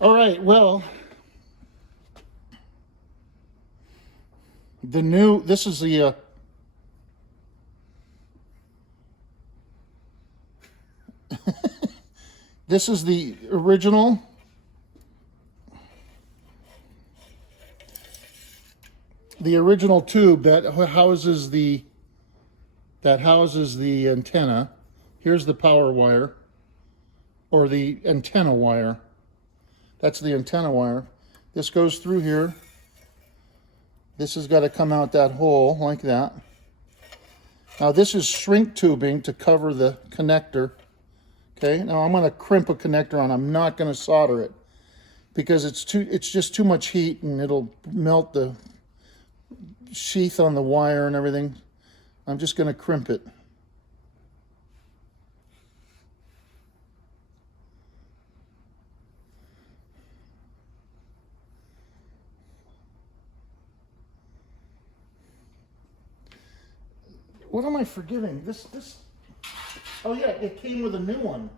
All right, well, this is the, this is the original tube that houses the antenna. Here's the power wire, or the antenna wire. That's the antenna wire. This goes through here. This has got to come out that hole like that. Now this is shrink tubing to cover the connector. Okay, now I'm going to crimp a connector on. I'm not going to solder it because it's just too much heat and it'll melt the sheath on the wire and everything. I'm just going to crimp it. What am I forgetting? This. Oh yeah, it came with a new one.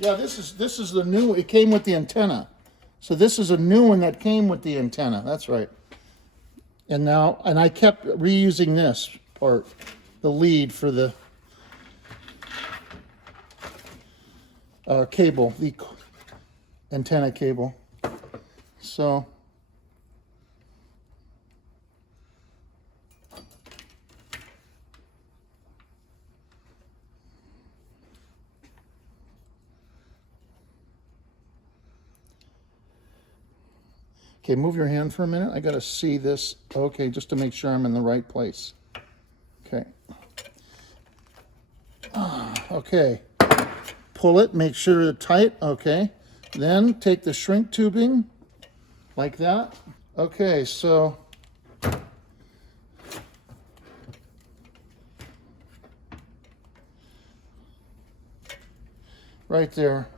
Yeah, this is the new. It came with the antenna. So this is a new one that came with the antenna. That's right. And I kept reusing this part, the lead for the cable, the antenna cable. So. Okay, move your hand for a minute. I got to see this. Okay, just to make sure I'm in the right place. Okay. Okay. Pull it, make sure it's tight. Okay. Then take the shrink tubing like that. Okay, so right there.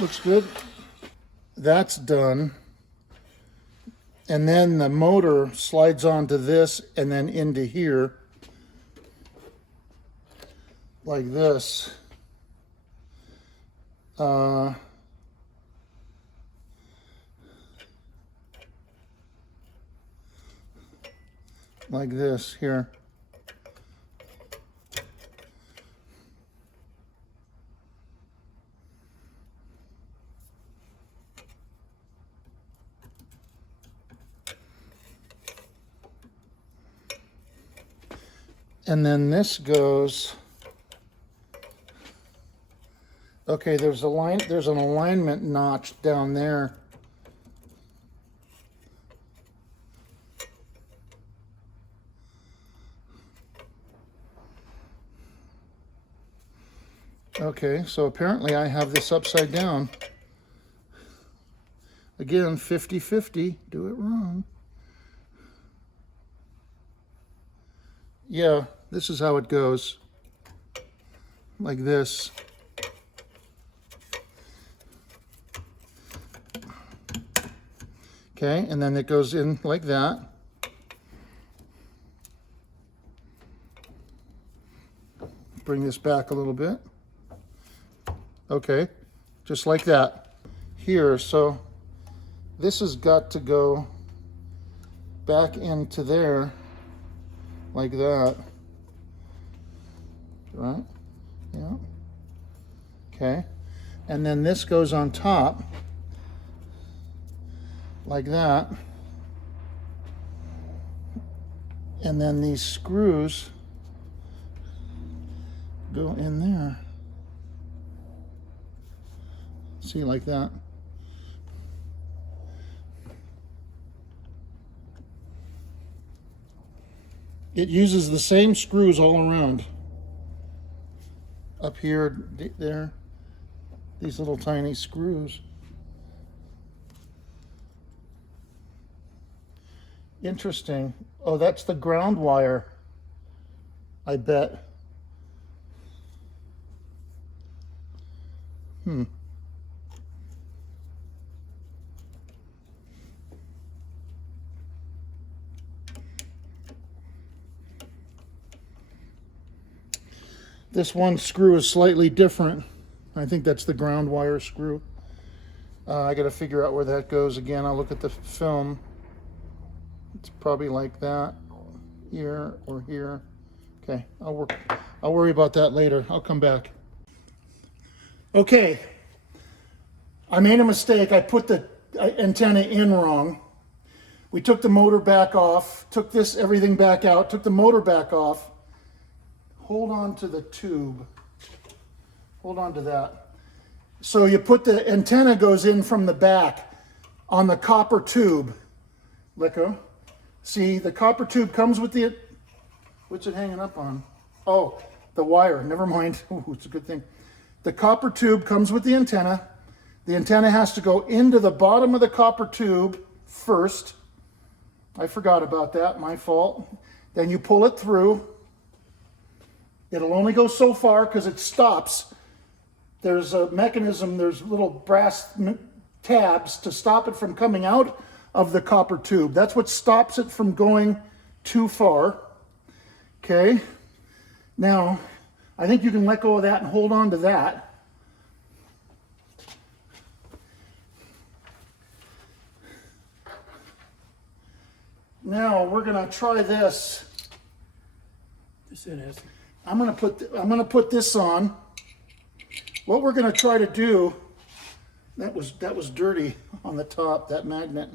Looks good. That's done. And then the motor slides onto this and then into here like this. Like this here. And then this goes, okay, there's an alignment notch down there. Okay, so apparently I have this upside down. Again, 50-50, do it wrong. Yeah, this is how it goes. Like this. Okay, and then it goes in like that. Bring this back a little bit. Okay, just like that. Here, so this has got to go back into there like that. Right? Yeah. Okay. And then this goes on top like that. And then these screws go in there. See, like that. It uses the same screws all around. Up here, there, these little tiny screws. Interesting. Oh, that's the ground wire. I bet. This one screw is slightly different. I think that's the ground wire screw. I got to figure out where that goes again. I'll look at the film. It's probably like that, here or here. Okay, I'll worry about that later. I'll come back. Okay, I made a mistake. I put the antenna in wrong. We took the motor back off, took everything back out, took the motor back off. Hold on to the tube. Hold on to that. So you put the antenna goes in from the back on the copper tube. Let go. See, the copper tube comes with the, what's it hanging up on? Oh, the wire, never mind. Ooh, it's a good thing. The copper tube comes with the antenna. The antenna has to go into the bottom of the copper tube first. I forgot about that, my fault. Then you pull it through. It'll only go so far because it stops. There's a mechanism, there's little brass tabs to stop it from coming out of the copper tube. That's what stops it from going too far. Okay, now I think you can let go of that and hold on to that. Now we're gonna try this. I'm gonna put this on. What we're gonna try to do, that was dirty on the top, that magnet.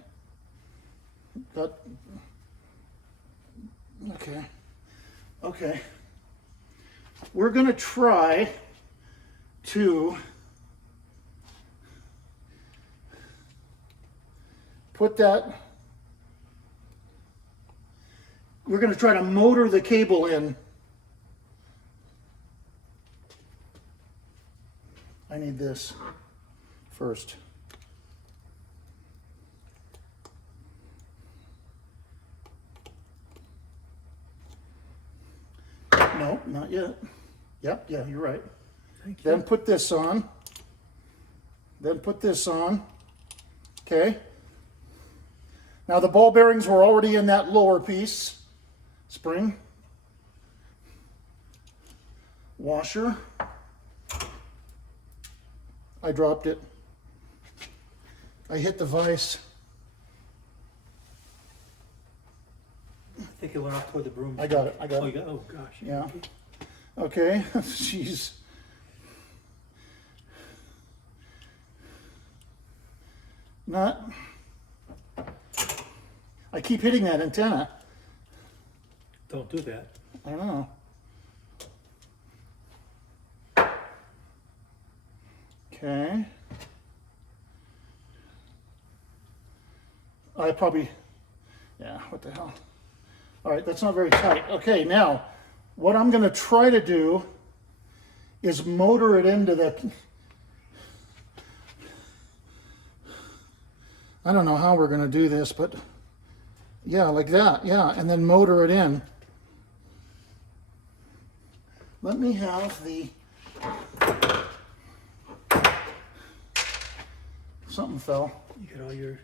Okay. We're gonna try to put that, we're gonna try to motor the cable in. I need this first. No, not yet. Yep, yeah, you're right. Thank you. Then put this on. Then put this on. Okay. Now the ball bearings were already in that lower piece. Spring. Washer. I dropped it. I hit the vise. I think it went off toward the broom. I got it. I got Oh, it. you got, oh gosh. Yeah. Okay. Jeez. Not. I keep hitting that antenna. Don't do that. I know. Okay. I probably, yeah, what the hell. All right, that's not very tight. Okay, now, what I'm going to try to do is motor it into the, I don't know how we're going to do this, but yeah, like that, yeah, and then motor it in. Let me have the, something fell. You get all your,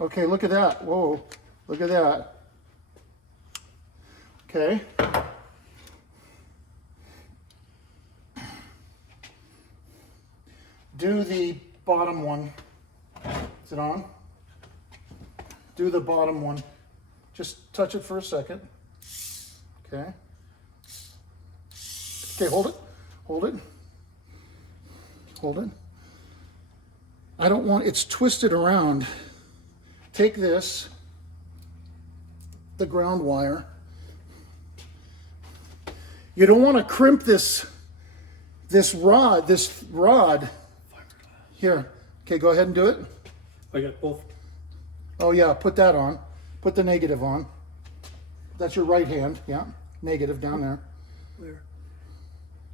Okay, look at that. Whoa, look at that. Okay. Do the bottom one. Is it on? Do the bottom one. Just touch it for a second. Okay. Okay, hold it. Hold it. Hold it. I don't want, it's twisted around. Take this, the ground wire. You don't want to crimp this rod. Here. Okay, go ahead and do it. I got both. Oh yeah, put that on. Put the negative on. That's your right hand, yeah. Negative down there. Where?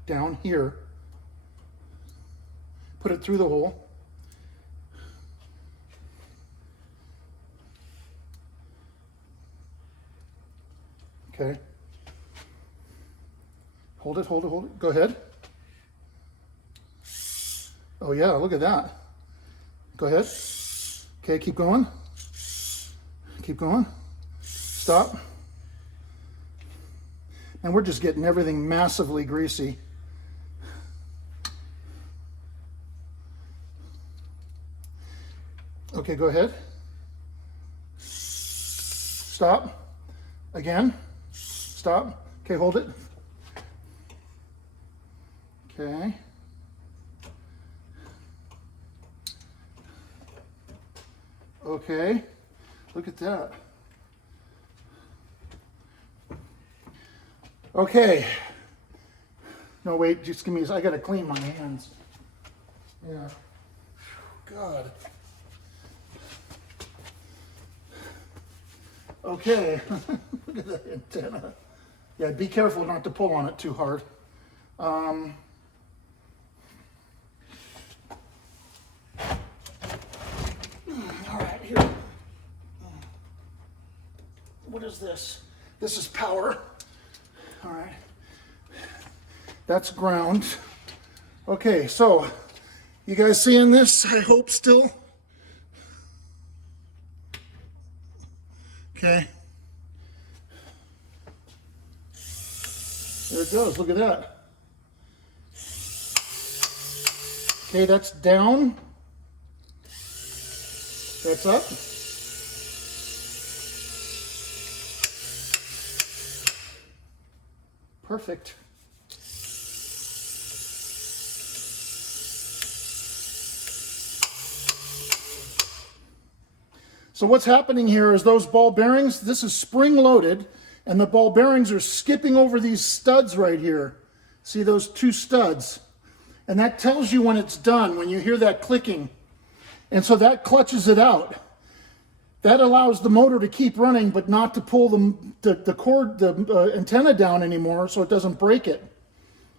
Down here. Put it through the hole. Okay. Hold it, hold it, hold it. Go ahead. Oh yeah, look at that. Go ahead. Okay, keep going. Keep going. Stop. And we're just getting everything massively greasy. Okay, go ahead. Stop. Again. Stop. Okay, hold it. Okay. Okay. Look at that. Okay. No, wait, just give me, I gotta clean my hands. Yeah. God. Okay. Look at that antenna. Yeah, be careful not to pull on it too hard. All right, here. What is this? This is power. All right. That's ground. Okay, so you guys seeing this? I hope still. Okay. There it goes. Look at that. Okay, that's down. That's up. Perfect. So what's happening here is those ball bearings, this is spring loaded, and the ball bearings are skipping over these studs right here. See those two studs? And that tells you when it's done, when you hear that clicking. And so that clutches it out. That allows the motor to keep running, but not to pull the antenna down anymore, so it doesn't break it.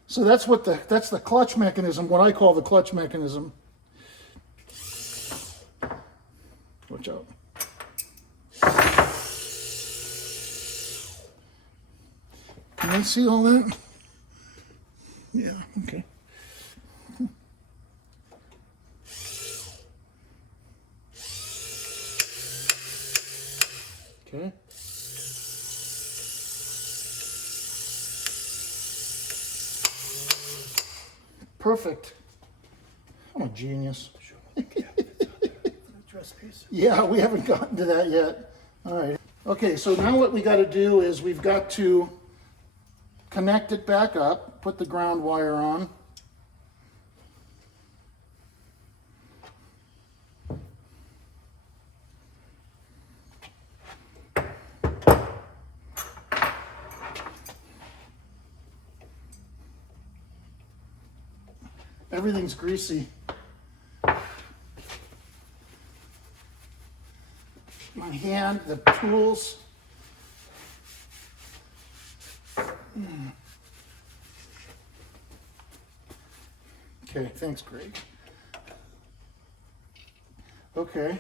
So that's the clutch mechanism, what I call the clutch mechanism. Watch out. Can I see all that? Yeah, okay. Okay. Perfect. I'm a genius. Yeah, we haven't gotten to that yet. All right. Okay, so now what we got to do is we've got to connect it back up, put the ground wire on. Everything's greasy. My hand, the tools. Okay, thanks, Greg. Okay.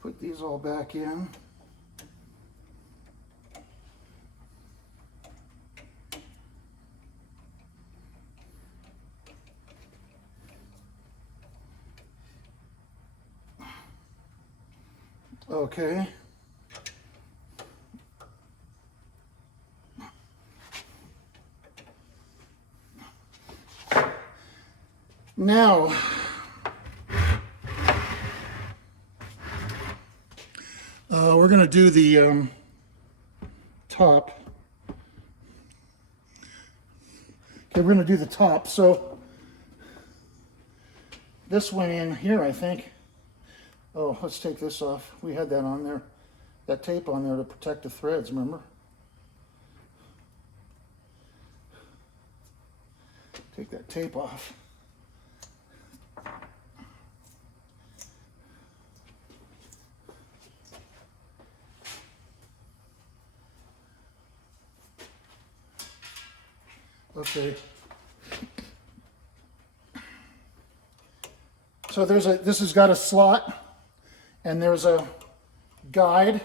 Put these all back in. Okay. Now, we're going to do the top. Okay, we're going to do the top. So this went in here, I think. Oh, let's take this off. We had that on there, that tape on there to protect the threads, remember? Take that tape off. Okay. So this has got a slot, and there's a guide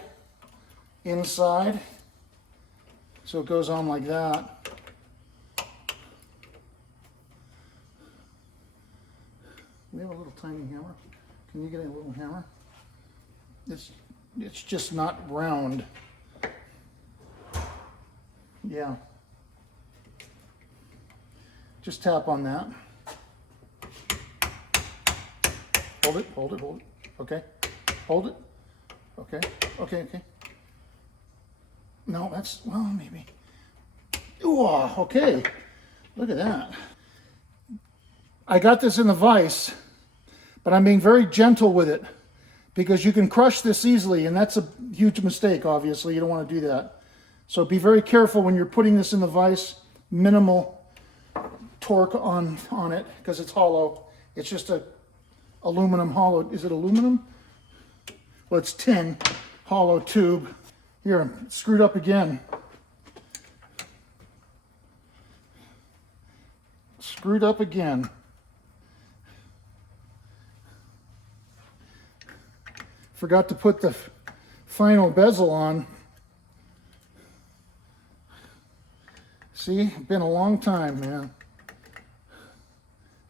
inside. So it goes on like that. We have a little tiny hammer. Can you get a little hammer? It's just not round. Yeah. Just tap on that. Hold it, hold it, hold it. Okay. Hold it. Okay. Okay, okay. No, that's, well, maybe. Ooh, okay. Look at that. I got this in the vise, but I'm being very gentle with it because you can crush this easily, and that's a huge mistake, obviously. You don't want to do that. So be very careful when you're putting this in the vise. Minimal torque on it because it's hollow. It's just a aluminum hollow. Is it aluminum? Well, it's tin, hollow tube. Here, I'm screwed up again. Screwed up again. Forgot to put the final bezel on. See, been a long time, man.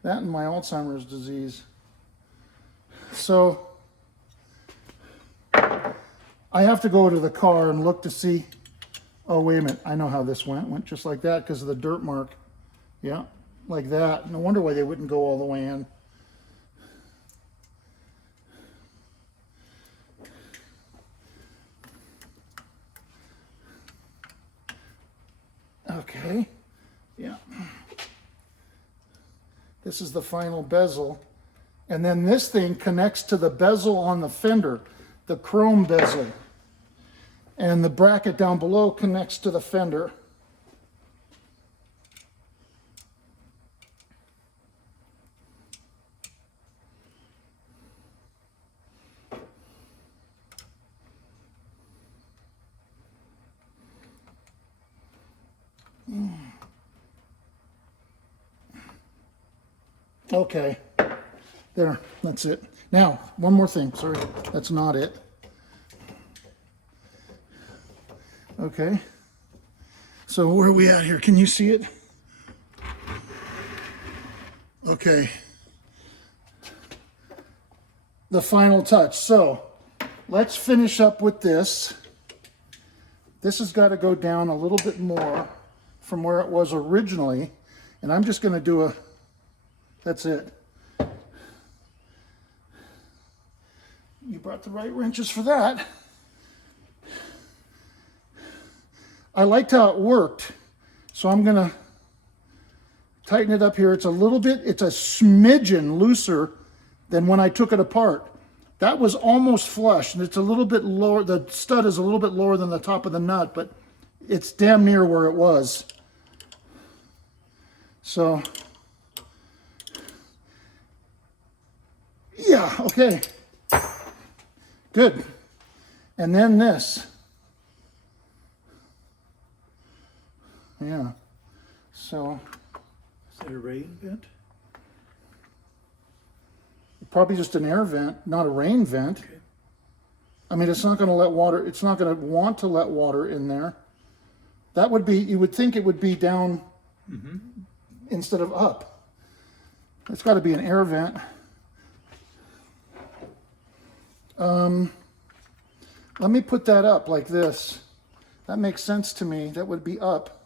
That and my Alzheimer's disease. So I have to go to the car and look to see. Oh, wait a minute. I know how this went. Went just like that because of the dirt mark. Yeah, like that. No wonder why they wouldn't go all the way in. Okay, yeah. This is the final bezel. And then this thing connects to the bezel on the fender, the chrome bezel. And the bracket down below connects to the fender. Okay, there, that's it. Now, one more thing, sorry, that's not it. Okay, so where are we at here? Can you see it? Okay, the final touch. So let's finish up with this. This has got to go down a little bit more from where it was originally, and I'm just going to do a, that's it. You brought the right wrenches for that. I liked how it worked, so I'm going to tighten it up here. It's a little bit, it's a smidgen looser than when I took it apart. That was almost flush, and it's a little bit lower, the stud is a little bit lower than the top of the nut, but it's damn near where it was. So, yeah, okay. Good. And then this. Yeah. So. Is that a rain vent? Probably just an air vent, not a rain vent. Okay. I mean, it's not going to let water, it's not going to want to let water in there. That would be, you would think it would be down instead of up. It's got to be an air vent. Let me put that up like this. That makes sense to me. That would be up.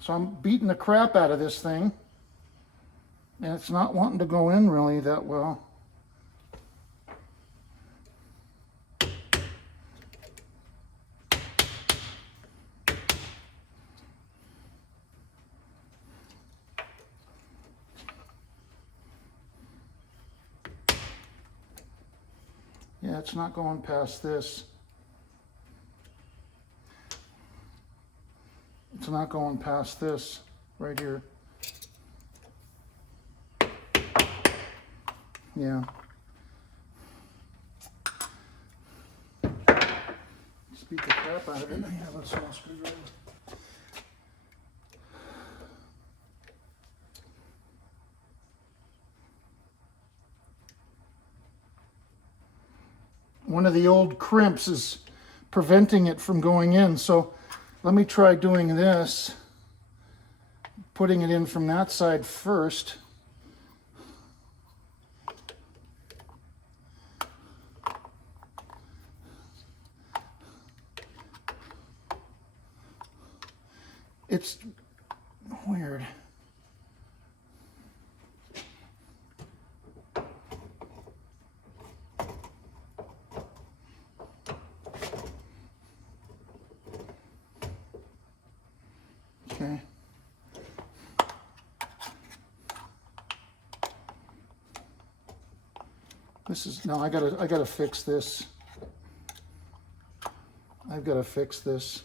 So I'm beating the crap out of this thing, and it's not wanting to go in really that well. Yeah, it's not going past this. It's not going past this right here. Yeah. Just beat the crap out of it. I have a small screwdriver. One of the old crimps is preventing it from going in, so let me try doing this, putting it in from that side first. It's weird. Okay. This is, no, I gotta fix this. I've gotta fix this.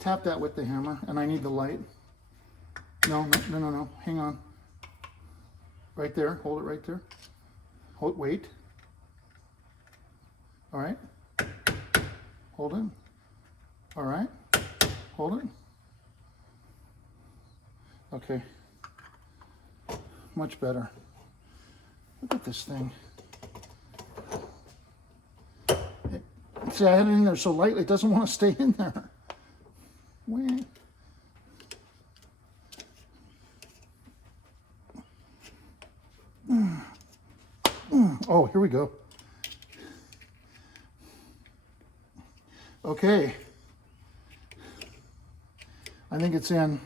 Tap that with the hammer, and I need the light. No, hang on. Right there, hold it right there. Hold, wait. All right. Hold it. All right. Hold it. Okay. Much better. Look at this thing. See, I had it in there so lightly, it doesn't want to stay in there. Wah. Oh, here we go. Okay. I think it's in.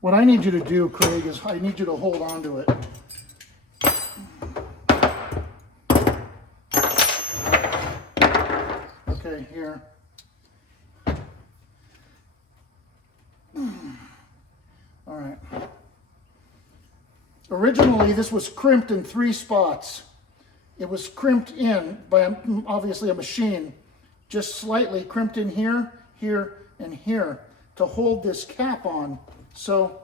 What I need you to do, Craig, is I need you to hold on to it. Okay, here. All right. Originally, this was crimped in 3 spots. It was crimped in by obviously a machine, just slightly crimped in here, here, and here to hold this cap on. So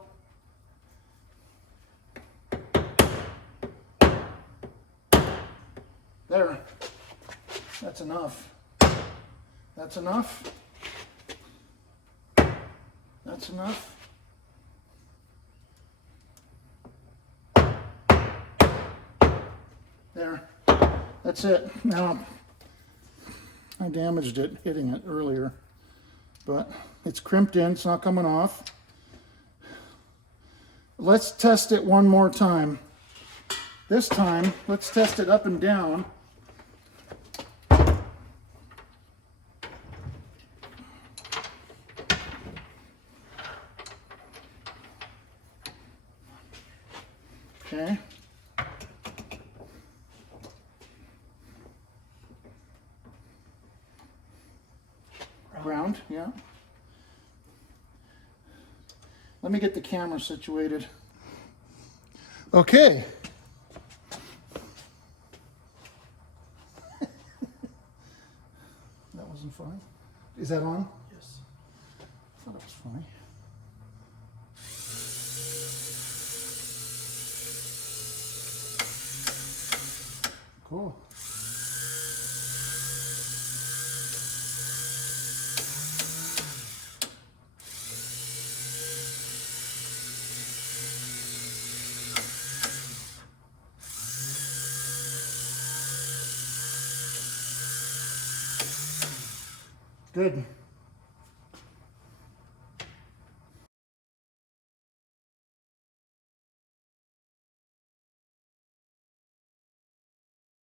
there, that's enough. That's enough. That's enough. There, that's it. Now, I damaged it hitting it earlier, but it's crimped in, it's not coming off. Let's test it one more time. This time, let's test it up and down. Okay. Ground, yeah. Let me get the camera situated. Okay. That wasn't funny. Is that on? Yes. I thought it was funny. Cool. Good.